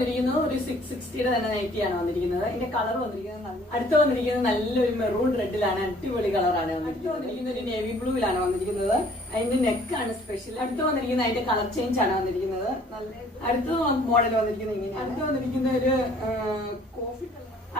വന്നിരിക്കുന്നത് ഒരു 660 തന്നെ നൈറ്റിയാണ് വന്നിരിക്കുന്നത്. ഇതിന്റെ കളർ വന്നിരിക്കുന്നത് അടുത്ത് വന്നിരിക്കുന്നത് നല്ലൊരു മെറൂൺ റെഡിലാണ്. അടിപൊളി കളറാണ് വന്നിരിക്കുന്നത്. ഒരു നേവി ബ്ലൂവിലാണ് വന്നിരിക്കുന്നത്. അതിന്റെ നെക്കാണ് സ്പെഷ്യൽ. അടുത്ത് വന്നിരിക്കുന്നത് അതിന്റെ കളർ ചേഞ്ച് ആണ് വന്നിരിക്കുന്നത്. അടുത്ത മോഡൽ വന്നിരിക്കുന്നത് ഇങ്ങനെ. അടുത്ത് വന്നിരിക്കുന്ന ഒരു കോഫി കളർ